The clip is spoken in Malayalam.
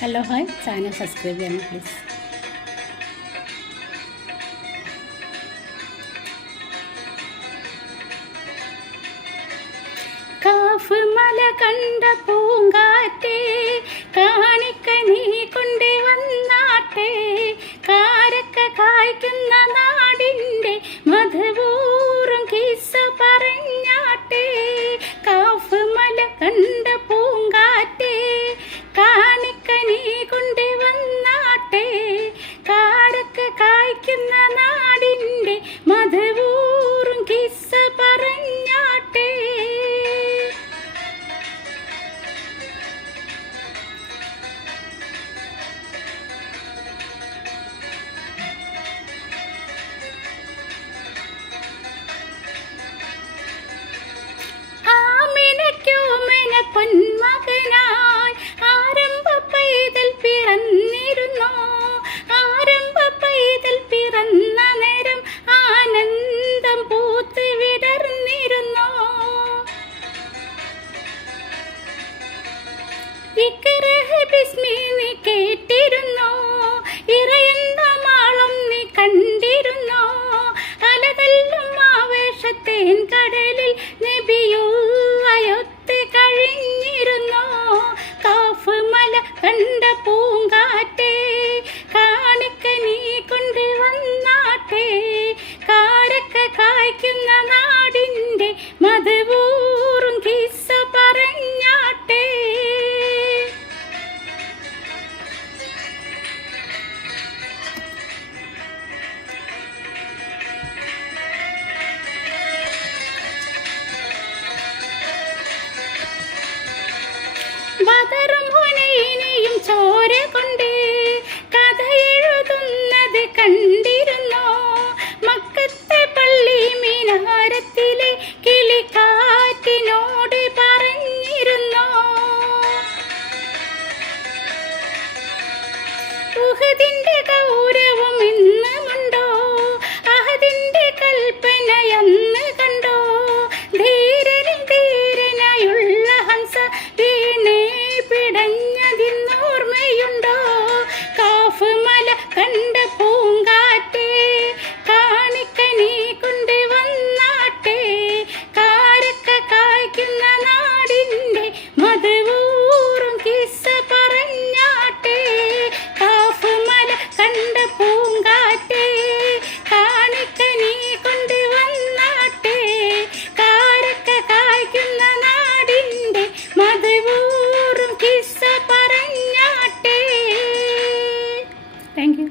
ഹലോ ഹായ്, ചാനൽ സബ്സ്ക്രൈബ് ചെയ്യണം പ്ലീസ്. കാഫ് മല കണ്ട പൂങ്കാറ്റേ, കാണിക്ക നീ കൊണ്ട് വന്നാട്ടെ, കാരക്ക കായ്ക്കുന്ന നാടിൻ്റെ മധുവൂറും കിസ്സ പറഞ്ഞാട്ടെ. കാഫ് മല കണ്ട പൂങ്കാറ്റേ, കാണിക്ക നീ കൊണ്ട് വന്നാട്ടെ, കാരക്ക കായ്ക്കുന്ന നാടിൻ്റെ മധുവൂറും കിസ്സ പറഞ്ഞാട്ടെ. പൊന്മകനായി ആരംഭ പൈതൽ പിറന്നിരുന്നോ, ആരംഭ പൈതൽ പിറന്ന നേരം ആനന്ദം പൂത്ത് വിടർന്നിരുന്നോ. ഇക്റഹ് ബിസ്മി നീ കേട്ടിരുന്നോ, ഇറയുന്ന മാളം നീ കണ്ടിരുന്നോ, അലതല്ലും ആവേശത്തേൻ കടലിൽ നബിയുള്ളയൊത്ത് കഴിഞ്ഞിരുന്നോ. കാഫ് മല കണ്ട പൂങ്കാറ്റേ, കാണിക്ക നീ കൊണ്ട് വന്നാട്ടെ, കാരക്ക കായ്ക്കുന്ന നാടിൻ്റെ മധുവൂറും കിസ്സ പറഞ്ഞാട്ടെ. ബദറും ഹുനൈനയും ചോര കൊണ്ട് കഥ എഴുതുന്നത് കണ്ടിരുന്നോ, മക്കത്തെ പള്ളി മിനാരത്തിലെ കിളിക്കാറ്റിനോട് പറഞ്ഞിരുന്നോ. ഉഹദിന്റെ ഗൗരവം ഇന്നുമുണ്ടോ, അഹദിന്റെ കൽപ്പനയന്ന് കണ്ടോ, ധീരനും ധീരനായുള്ള ഹംസ വീണേ പിടഞ്ഞതിന്നോർമ്മയുണ്ടോ. കാഫ് മല കണ്ട പൂങ്കാറ്റേ, കാണിക്ക നീ കൊണ്ട് വന്നാട്ടെ, കാരക്ക കായ്ക്കുന്ന നാടിൻ്റെ മധുവൂറും കിസ്സ പറഞ്ഞാട്ടെ. കാഫ് മല കണ്ട പൂങ്കാറ്റേ, കാണിക്ക നീ കൊണ്ട് വന്നാട്ടെ, കാരക്ക കായ്ക്കുന്ന നാടിൻ്റെ മധുവൂറും കിസ്സ പറഞ്ഞാട്ടെ. Thank you.